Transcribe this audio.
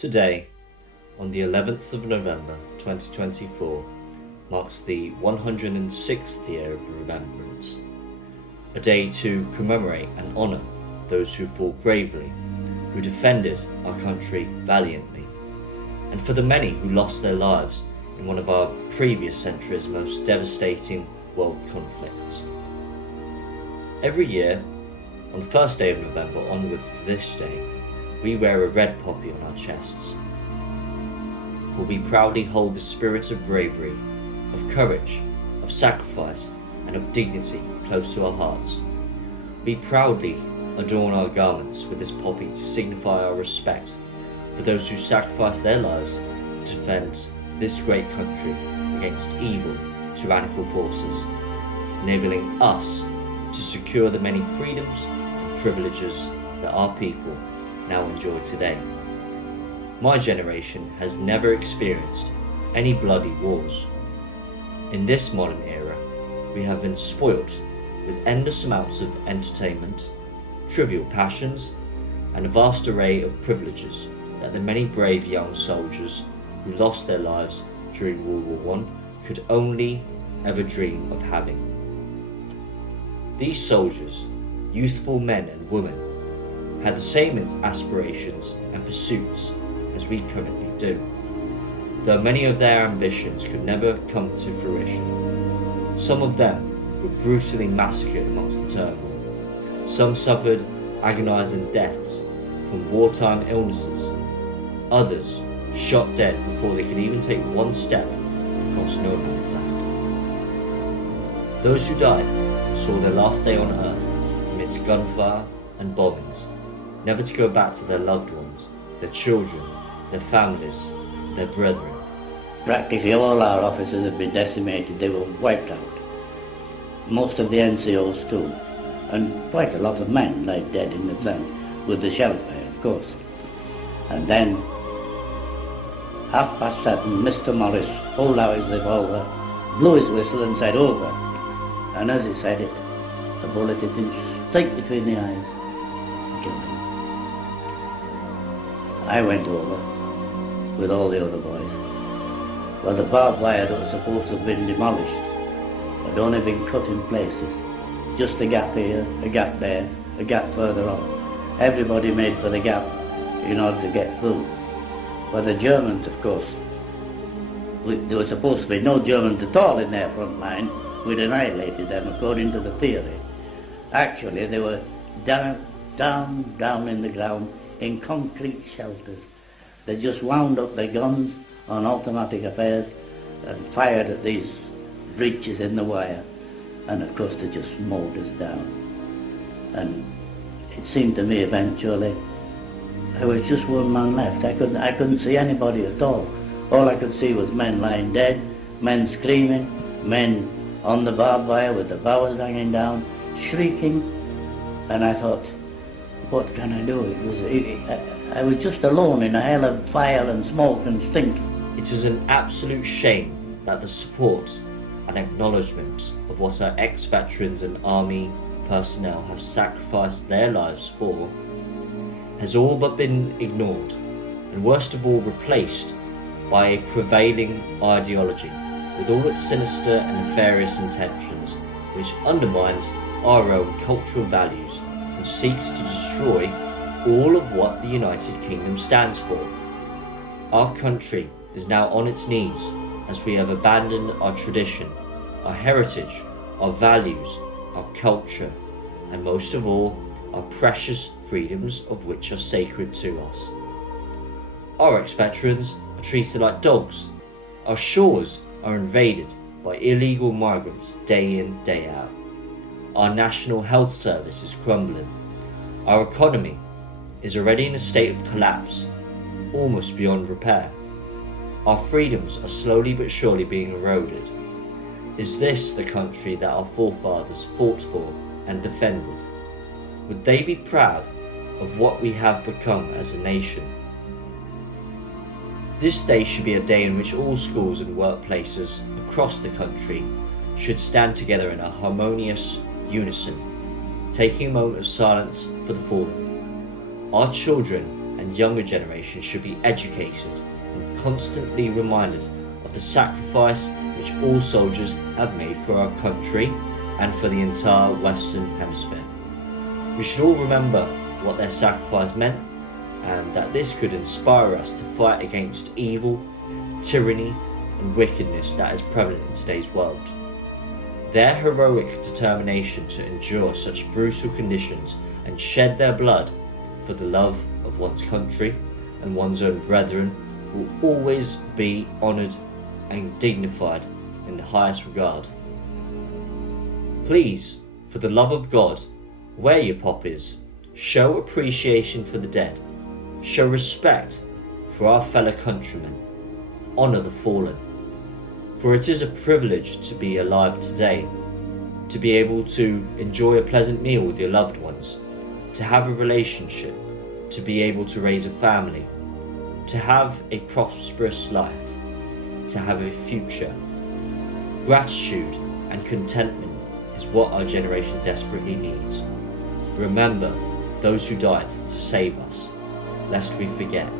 Today, on the 11th of November 2024, marks the 106th year of Remembrance, a day to commemorate and honour those who fought bravely, who defended our country valiantly, and for the many who lost their lives in one of our previous century's most devastating world conflicts. Every year, on the first day of November onwards to this day, we wear a red poppy on our chests, for we proudly hold the spirit of bravery, of courage, of sacrifice, and of dignity close to our hearts. We proudly adorn our garments with this poppy to signify our respect for those who sacrificed their lives to defend this great country against evil, tyrannical forces, enabling us to secure the many freedoms and privileges that our people now enjoy today. My generation has never experienced any bloody wars. In this modern era, we have been spoilt with endless amounts of entertainment, trivial passions, and a vast array of privileges that the many brave young soldiers who lost their lives during World War I could only ever dream of having. These soldiers, youthful men and women, had the same aspirations and pursuits as we currently do, though many of their ambitions could never come to fruition. Some of them were brutally massacred amongst the turmoil. Some suffered agonizing deaths from wartime illnesses. Others shot dead before they could even take one step across no man's land. Those who died saw their last day on earth amidst gunfire and bombings, never to go back to their loved ones, their children, their families, their brethren. Practically all our officers have been decimated. They were wiped out. Most of the NCOs too, and quite a lot of men lay dead in the thing, with the shell fire, of course. And then, 7:30, Mr. Morris pulled out his revolver, blew his whistle and said, "Over." And as he said it, the bullet hit him straight between the eyes and killed him. I went over with all the other boys. Well, the barbed wire that was supposed to have been demolished had only been cut in places. Just a gap here, a gap there, a gap further on. Everybody made for the gap in order to get through. Well, the Germans, of course, there was supposed to be no Germans at all in their front line. We'd annihilated them according to the theory. Actually, they were down in the ground in concrete shelters. They just wound up their guns on automatic affairs and fired at these breaches in the wire. And of course they just mowed us down. And it seemed to me eventually there was just one man left. I couldn't see anybody at all. All I could see was men lying dead, men screaming, men on the barbed wire with the bowels hanging down, shrieking. And I thought, what can I do? I was just alone in a hell of fire and smoke and stink. It is an absolute shame that the support and acknowledgement of what our ex-veterans and army personnel have sacrificed their lives for has all but been ignored, and worst of all replaced by a prevailing ideology with all its sinister and nefarious intentions, which undermines our own cultural values and seeks to destroy all of what the United Kingdom stands for. Our country is now on its knees as we have abandoned our tradition, our heritage, our values, our culture, and most of all, our precious freedoms of which are sacred to us. Our ex-veterans are treated like dogs. Our shores are invaded by illegal migrants day in, day out. Our national health service is crumbling. Our economy is already in a state of collapse, almost beyond repair. Our freedoms are slowly but surely being eroded. Is this the country that our forefathers fought for and defended? Would they be proud of what we have become as a nation? This day should be a day in which all schools and workplaces across the country should stand together in a harmonious unison, taking a moment of silence for the fallen. Our children and younger generations should be educated and constantly reminded of the sacrifice which all soldiers have made for our country and for the entire Western Hemisphere. We should all remember what their sacrifice meant, and that this could inspire us to fight against evil, tyranny, and wickedness that is prevalent in today's world. Their heroic determination to endure such brutal conditions and shed their blood for the love of one's country and one's own brethren will always be honoured and dignified in the highest regard. Please, for the love of God, wear your poppies, show appreciation for the dead, show respect for our fellow countrymen, honour the fallen. For it is a privilege to be alive today, to be able to enjoy a pleasant meal with your loved ones, to have a relationship, to be able to raise a family, to have a prosperous life, to have a future. Gratitude and contentment is what our generation desperately needs. Remember those who died to save us, lest we forget.